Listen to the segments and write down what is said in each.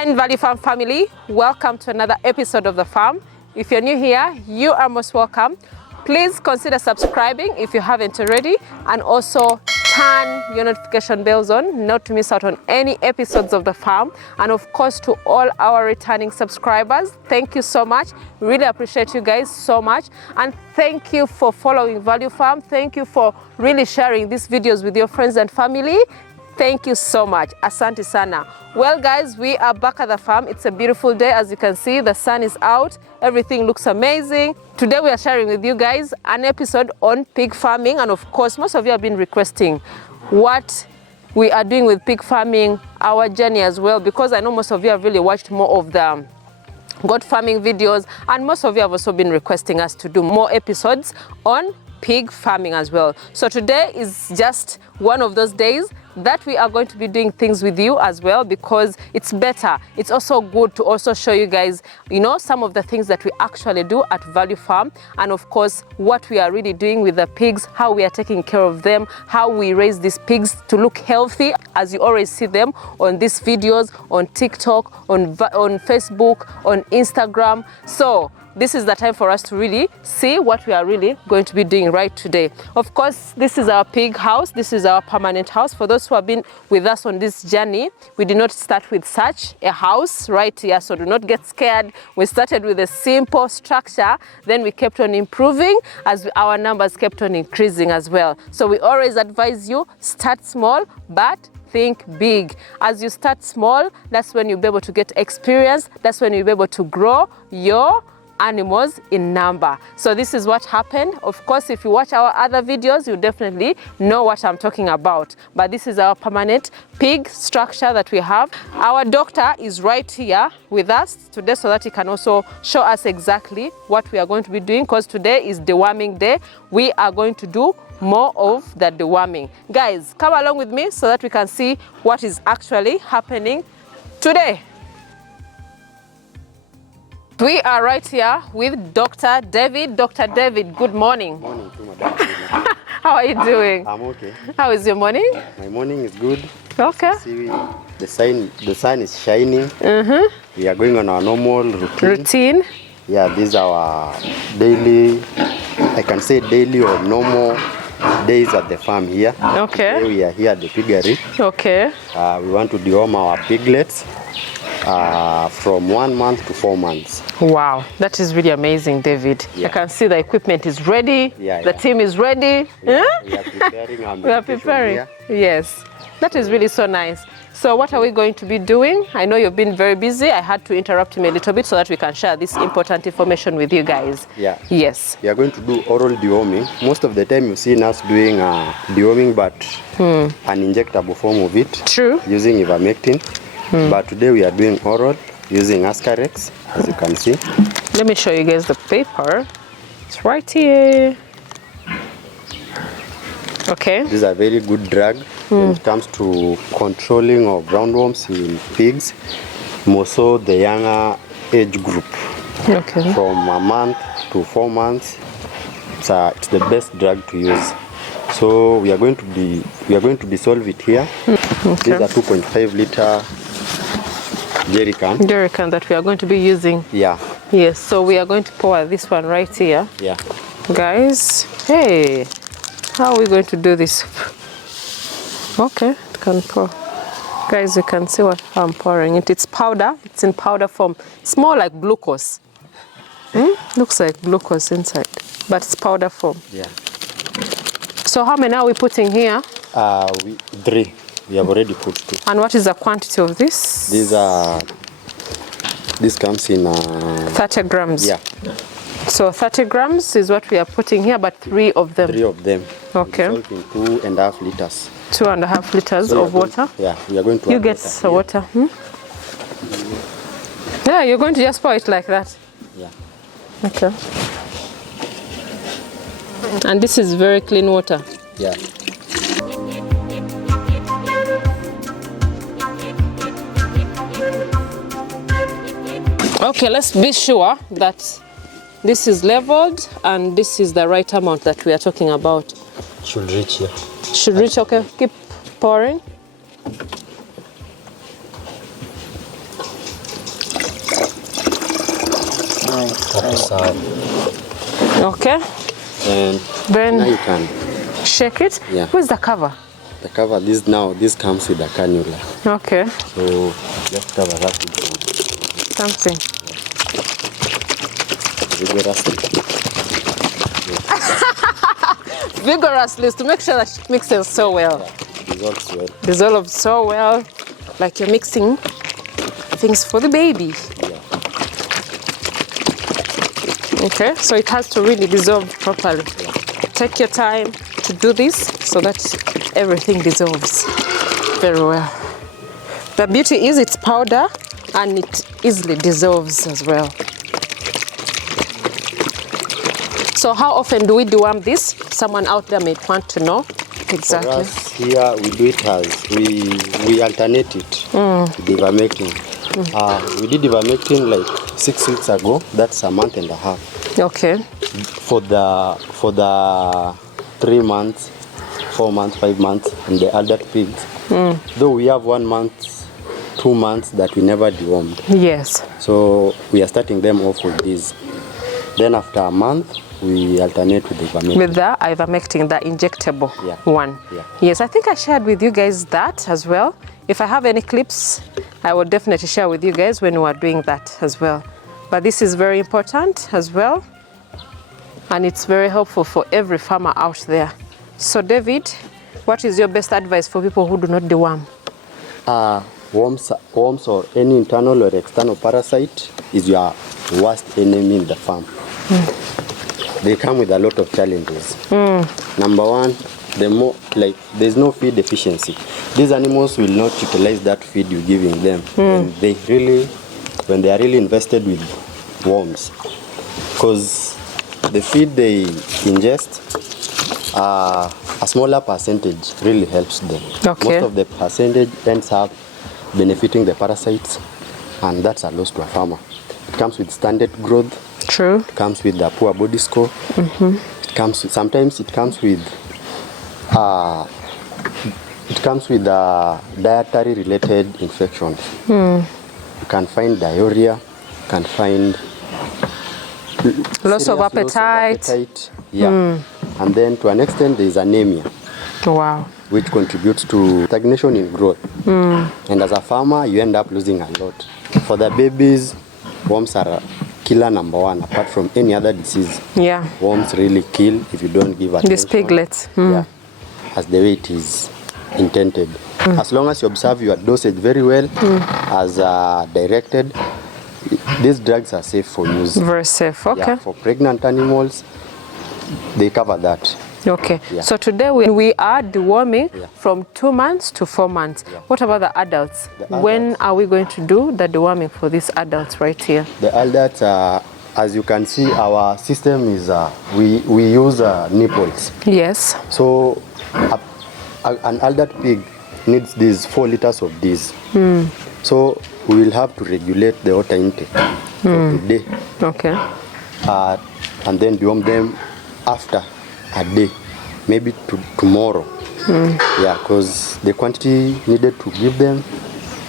fine Value Farm family, welcome to another episode of The Farm. If you're new here, you are most welcome. Please consider subscribing if you haven't already, and also turn your notification bells on not to miss out on any episodes of The Farm. And of course, to all our returning subscribers, thank you so much. Really appreciate you guys so much, and thank you for following Value Farm. Thank you for really sharing these videos with your friends and family. Thank you so much. Asante sana. Well guys, we are back at the farm. It's a beautiful day. As you can see, the sun is out. Everything looks amazing. Today we are sharing with you guys an episode on pig farming. And of course, most of you have been requesting what we are doing with pig farming, our journey as well, because I know most of you have really watched more of the goat farming videos, and most of you have also been requesting us to do more episodes on pig farming as well. So today is just one of those days that we are going to be doing things with you as well, because it's better. It's also good to also show you guys, some of the things that we actually do at Value Farm, and of course what we are really doing with the pigs, how we are taking care of them, how we raise these pigs to look healthy, as you always see them on these videos on TikTok, on Facebook, on Instagram. So this is the time for us to really see what we are really going to be doing right today. Of course, this is our pig house. This is our permanent house. For those who have been with us on this journey, we did not start with such a house right here, so do not get scared. We started with a simple structure, then we kept on improving as our numbers kept on increasing as well. So we always advise you, start small, but think big. As you start small, that's when you'll be able to get experience. That's when you'll be able to grow your animals in number. So this is what happened. Of course, if you watch our other videos, you definitely know what I'm talking about. But this is our permanent pig structure that we have. Our doctor is right here with us today so that he can also show us exactly what we are going to be doing, because today is deworming day. We are going to do more of the deworming. Guys, come along with me so that we can see what is actually happening today. We are right here with Dr. David. Dr. David, good morning. Morning to madam. How are you doing? I'm okay. How is your morning? My morning is good. Okay. See, the sun is shining. We are going on our normal routine. Yeah, these are our daily, I can say daily or normal days at the farm here. Okay. Today we are here at the piggery. Okay. We want to deworm our piglets from 1 month to 4 months. Wow, that is really amazing, David. Yeah. I can see the equipment is ready. Yeah, the team is ready. We are preparing our We are preparing. here. Yes, that is really so nice. So what are we going to be doing? I know you've been very busy. I had to interrupt him a little bit so that we can share this important information with you guys. Yeah. Yes. We are going to do oral deworming. Most of the time you see us doing deworming, but an injectable form of it. True. Using ivermectin. But today we are doing oral using Ascarex, as you can see. Let me show you guys the paper. It's right here. Okay. This is a very good drug when it comes to controlling of roundworms in pigs, more so the younger age group. Okay. From 1 month to 4 months, it's the best drug to use. So we are going to dissolve it here. Okay. These are 2.5 liter jerry can that we are going to be using. Yeah. Yes, so we are going to pour this one right here. Yeah. Guys, hey, how are we going to do this? Okay, it can pour. Guys, you can see what I'm pouring it. It's powder. It's in powder form. It's more like glucose. Looks like glucose inside, but it's powder form. Yeah. So how many are we putting here? 3. We have already put 2. And what is the quantity of this? This comes in 30 grams. Yeah. So 30 grams is what we are putting here, but 3 of them. 3 of them. Okay. Dissolved in 2.5 liters. 2.5 liters of water. Yeah, we are going to. You get the water. Yeah, you're going to just pour it like that. Yeah. Okay. And this is very clean water. Yeah. Okay, let's be sure that this is leveled and this is the right amount that we are talking about. Should reach here. Should reach, okay. Keep pouring. serve. Okay. And then now you can shake it. Yeah. Where's the cover? The cover, this comes with a cannula. Okay. So just cover that with Something. vigorously. Vigorously to make sure that it mixes so well. Yeah, dissolves well. Dissolves so well, like you're mixing things for the baby. Yeah. Okay, so it has to really dissolve properly. Yeah. Take your time to do this so that everything dissolves very well. The beauty is it's powder and it easily dissolves as well. So how often do we deworm this? Someone out there may want to know. Exactly. For us here, we do it as we alternate it. Deworming. We did deworming like 6 weeks ago. That's a month and a half. Okay. For the 3 months, 4 months, 5 months, and the adult pigs. Though we have 1 month, 2 months that we never dewormed. Yes. So we are starting them off with this. Then after a month, we alternate with the ivermectin. With the ivermectin, the injectable one. Yeah. Yes, I think I shared with you guys that as well. If I have any clips, I will definitely share with you guys when we are doing that as well. But this is very important as well. And it's very helpful for every farmer out there. So David, what is your best advice for people who do not deworm? Worms or any internal or external parasite is your worst enemy in the farm. They come with a lot of challenges. Number one, there's no feed deficiency. These animals will not utilize that feed you're giving them. When they are really invested with worms, because the feed they ingest, a smaller percentage really helps them. Okay. Most of the percentage ends up benefiting the parasites, and that's a loss to a farmer. It comes with standard growth. True. It comes with a poor body score. Sometimes it comes with dietary related infections. You can find diarrhea, you can find loss of appetite. Yeah. And then to an extent there is anemia. Wow. Which contributes to stagnation in growth. And as a farmer, you end up losing a lot. For the babies, worms are killer number one, apart from any other disease. Yeah. Worms really kill if you don't give attention. These piglets. Yeah. As the way it is intended. As long as you observe your dosage very well, as directed, these drugs are safe for use. Very safe, okay. Yeah, for pregnant animals, they cover that. Okay, Yeah. so today we are deworming from 2 months to 4 months. What about the adults? When are we going to do the deworming for these adults right here? The adults, as you can see, our system is, we use nipples. Yes. So an adult pig needs these 4 liters of this. So we will have to regulate the water intake for today. Okay. And then deworm them after a day, maybe tomorrow. Yeah, because the quantity needed to give them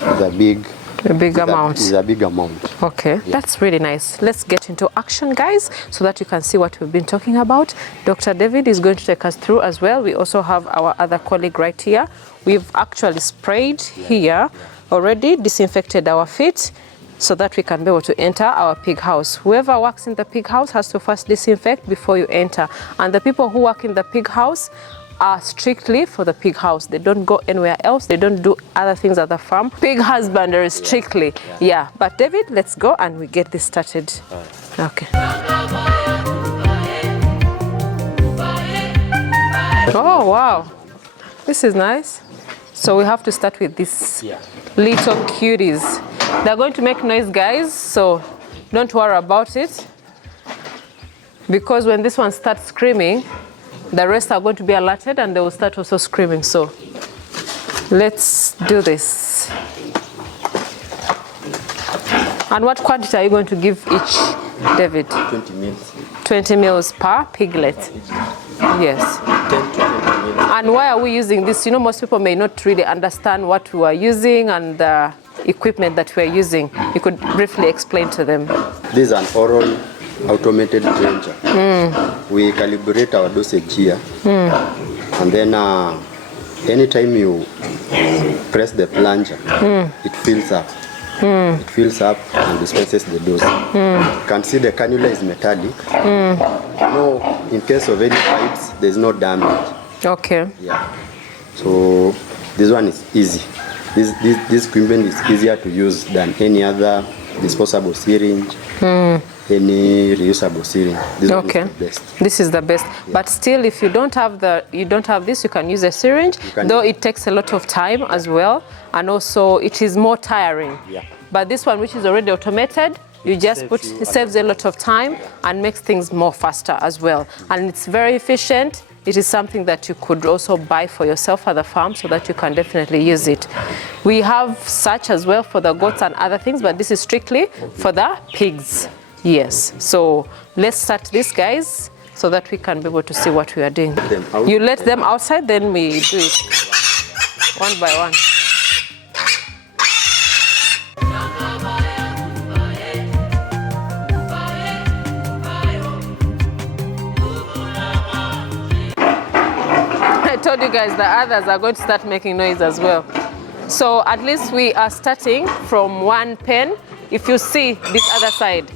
is a big amount. Okay, that's really nice. Let's get into action, guys, so that you can see what we've been talking about. Dr. David is going to take us through as well. We also have our other colleague right here. We've actually sprayed here already, disinfected our feet, so that we can be able to enter our pig house. Whoever works in the pig house has to first disinfect before you enter. And the people who work in the pig house are strictly for the pig house. They don't go anywhere else. They don't do other things at the farm. Pig husbandry strictly. Yeah. But David, let's go and we get this started. Okay. Oh, wow. This is nice. So we have to start with these little cuties. They're going to make noise, guys, so don't worry about it. Because when this one starts screaming, the rest are going to be alerted and they will start also screaming. So let's do this. And what quantity are you going to give each, David? 20 mils. 20 mils per piglet. Yes. 10 to 20 mils. And why are we using this? You know, most people may not really understand what we are using and the equipment that we're using. You could briefly explain to them. This is an oral automated plunger. We calibrate our dosage here, and then anytime you press the plunger, it fills up. It fills up and dispenses the dose. You can see the cannula is metallic. No, in case of any pipes, there's no damage. Okay. Yeah. So this one is easy. This equipment is easier to use than any other disposable syringe, any reusable syringe. This one is the best. This is the best. Yeah. But still, if you don't have this, you can use a syringe. Though it takes a lot of time as well, and also it is more tiring. Yeah. But this one, which is already automated, you just it saves a lot of time and makes things more faster as well. And it's very efficient. It is something that you could also buy for yourself at the farm so that you can definitely use it. We have such as well for the goats and other things, but this is strictly for the pigs. Yes. So let's start this, guys, so that we can be able to see what we are doing. You let them outside, then we do it one by one. I told you guys the others are going to start making noise as well. So at least we are starting from one pen. If you see this other side.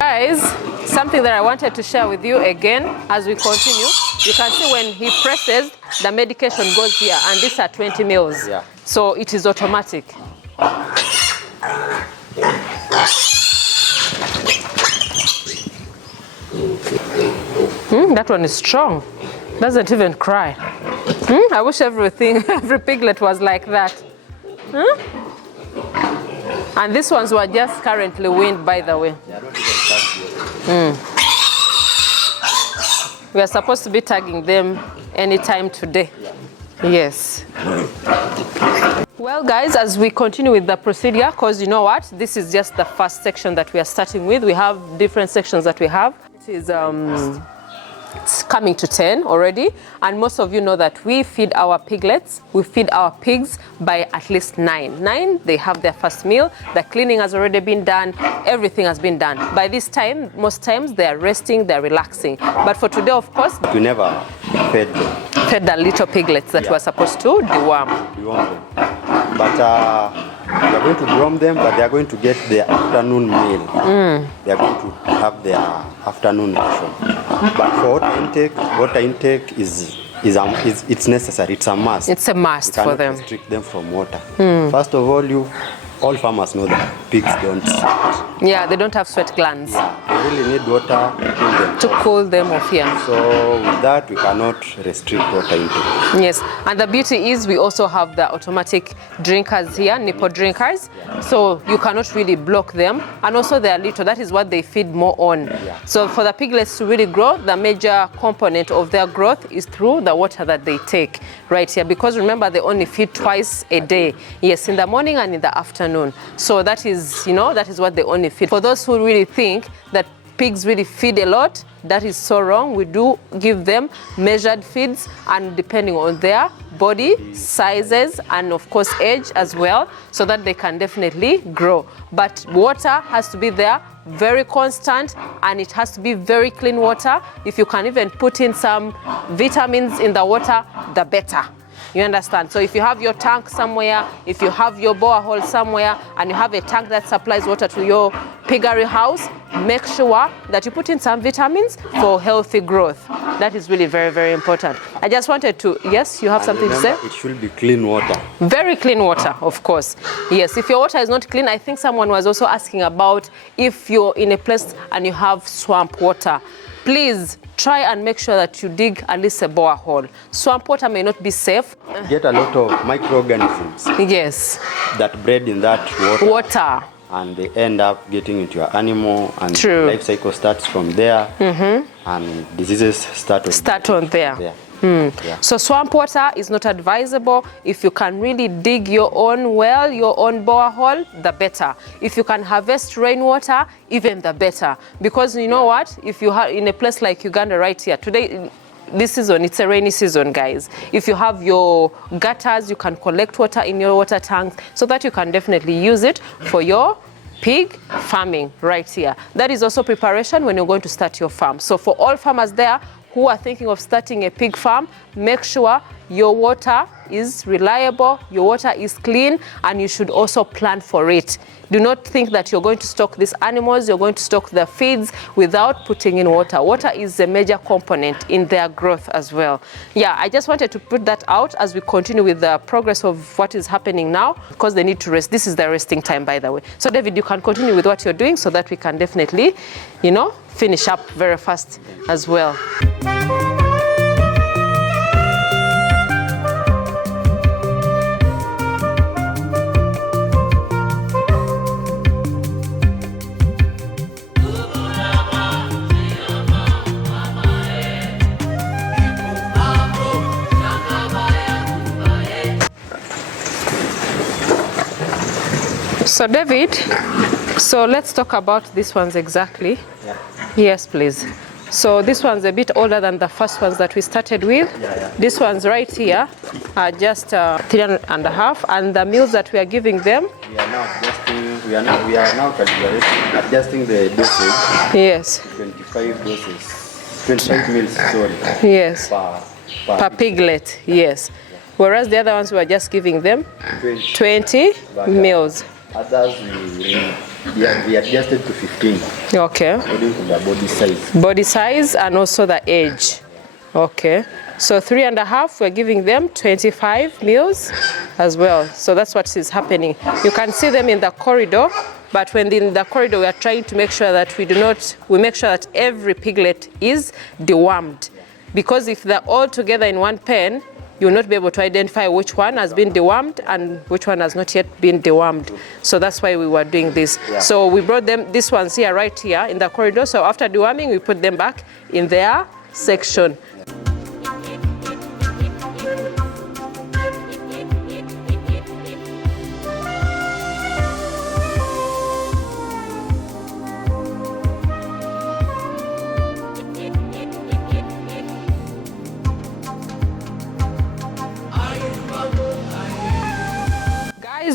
Guys, something that I wanted to share with you again as we continue. You can see when he presses, the medication goes here, and these are 20 mils. Yeah. So it is automatic. That one is strong. Doesn't even cry. I wish every piglet was like that. And these ones were just currently weaned, by the way. We are supposed to be tagging them anytime today. Yes. Well, guys, as we continue with the procedure, because you know what, this is just the first section that we are starting with. We have different sections that we have. It is it's coming to 10 already, and most of you know that we feed our piglets, we feed our pigs by at least 9. They have their first meal, the cleaning has already been done, everything has been done. By this time, most times they are resting, they're relaxing. But for today, of course, we never fed the little piglets that were supposed to deworm. But we are going to deworm them, but they are going to get their afternoon meal. They are going to have their afternoon ration. But for water intake is it's necessary. It's a must. It's a must for them. You cannot restrict them from water. First of all farmers know that pigs don't sweat. Yeah, they don't have sweat glands. They really need water to cool them off, yeah. So with that, we cannot restrict water intake. Yes, and the beauty is we also have the automatic drinkers here, nipple drinkers. So you cannot really block them. And also they are little, that is what they feed more on. Yeah. So for the piglets to really grow, the major component of their growth is through the water that they take right here. Because remember, they only feed twice a day. Yes, in the morning and in the afternoon. So that is, that is what they only feed. For those who really think that pigs really feed a lot, that is so wrong. We do give them measured feeds, and depending on their body sizes and of course age as well, so that they can definitely grow. But water has to be there, very constant, and it has to be very clean water. If you can even put in some vitamins in the water, the better. You understand? So if you have your tank somewhere, if you have your borehole somewhere, and you have a tank that supplies water to your piggery house, make sure that you put in some vitamins for healthy growth. That is really very, very important. I just wanted to, yes, you have something to say? It should be clean water. Very clean water, of course. Yes, if your water is not clean, I think someone was also asking about if you're in a place and you have swamp water. Please try and make sure that you dig at least a borehole. Swamp water may not be safe. Get a lot of microorganisms. Yes. That breed in that water. And they end up getting into your animal, and the life cycle starts from there. And diseases start on there. Yeah. So swamp water is not advisable. If you can really dig your own well, your own borehole, the better. If you can harvest rainwater, even the better. Because you know what? If you have in a place like Uganda right here, today, this season, it's a rainy season, guys. If you have your gutters, you can collect water in your water tanks so that you can definitely use it for your pig farming right here. That is also preparation when you're going to start your farm. So for all farmers there who are thinking of starting a pig farm, make sure your water is reliable, your water is clean, and you should also plan for it. Do not think that you're going to stock these animals, you're going to stock their feeds without putting in water. Water is a major component in their growth as well. Yeah, I just wanted to put that out as we continue with the progress of what is happening now, because they need to rest. This is their resting time, by the way. So David, you can continue with what you're doing so that we can definitely, you know, finish up very fast as well. So David, so let's talk about these ones exactly. Yeah. Yes, please. So this one's a bit older than the first ones that we started with. Yeah. These ones right here are just 3.5, and the meals that we are giving them. We are now adjusting the dosage. Yes. 25 doses, 25 meals. Sorry. Yes. Per piglet. Yes. Whereas the other ones we are just giving them 20 meals. Others we adjusted to 15. Okay. According to the body size. Body size and also the age. Okay. So 3.5, we're giving them 25 meals as well. So that's what is happening. You can see them in the corridor, but when in the corridor, we are trying to make sure that we make sure that every piglet is dewormed. Because if they're all together in one pen, you'll not be able to identify which one has been dewormed and which one has not yet been dewormed. So that's why we were doing this. Yeah. So we brought them, these ones here, right here in the corridor. So after deworming, we put them back in their section.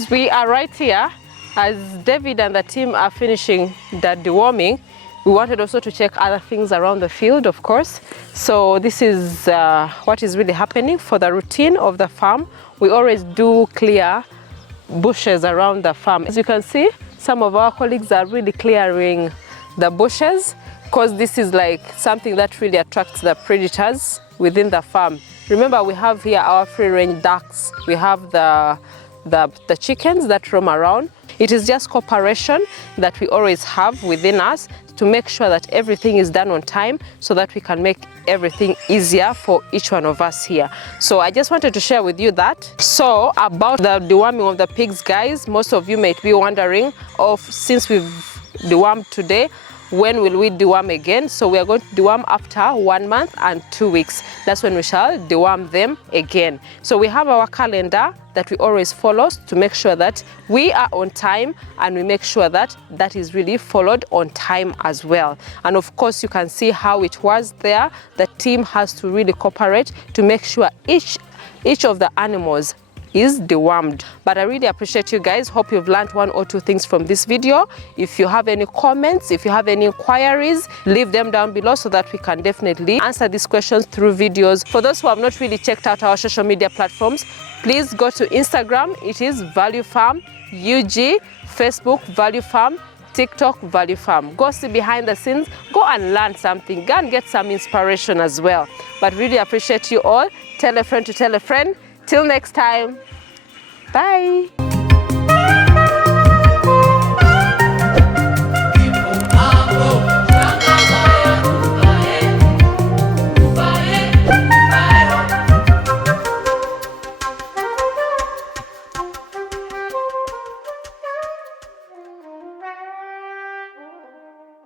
We are right here as David and the team are finishing the deworming. We wanted also to check other things around the field, of course. So this is what is really happening for the routine of the farm. We always do clear bushes around the farm. As you can see, some of our colleagues are really clearing the bushes because this is like something that really attracts the predators within the farm. Remember, we have here our free-range ducks. We have the chickens that roam around. It is just cooperation that we always have within us to make sure that everything is done on time so that we can make everything easier for each one of us here. So I just wanted to share with you that. So about the deworming of the pigs, guys, most of you might be wondering since we've dewormed today, when will we deworm again? So we are going to deworm after 1 month and 2 weeks. That's when we shall deworm them again. So we have our calendar that we always follow to make sure that we are on time, and we make sure that that is really followed on time as well. And of course, you can see how it was there. The team has to really cooperate to make sure each of the animals is dewormed. But I really appreciate you guys. Hope you've learned 1 or 2 things from this video. If you have any comments, if you have any inquiries, leave them down below so that we can definitely answer these questions through videos. For those who have not really checked out our social media platforms, please go to Instagram. It is Value Farm UG, Facebook Value Farm, TikTok Value Farm. Go see behind the scenes, go and learn something, go and get some inspiration as well. But really appreciate you all. Tell a friend to tell a friend. Till next time, bye.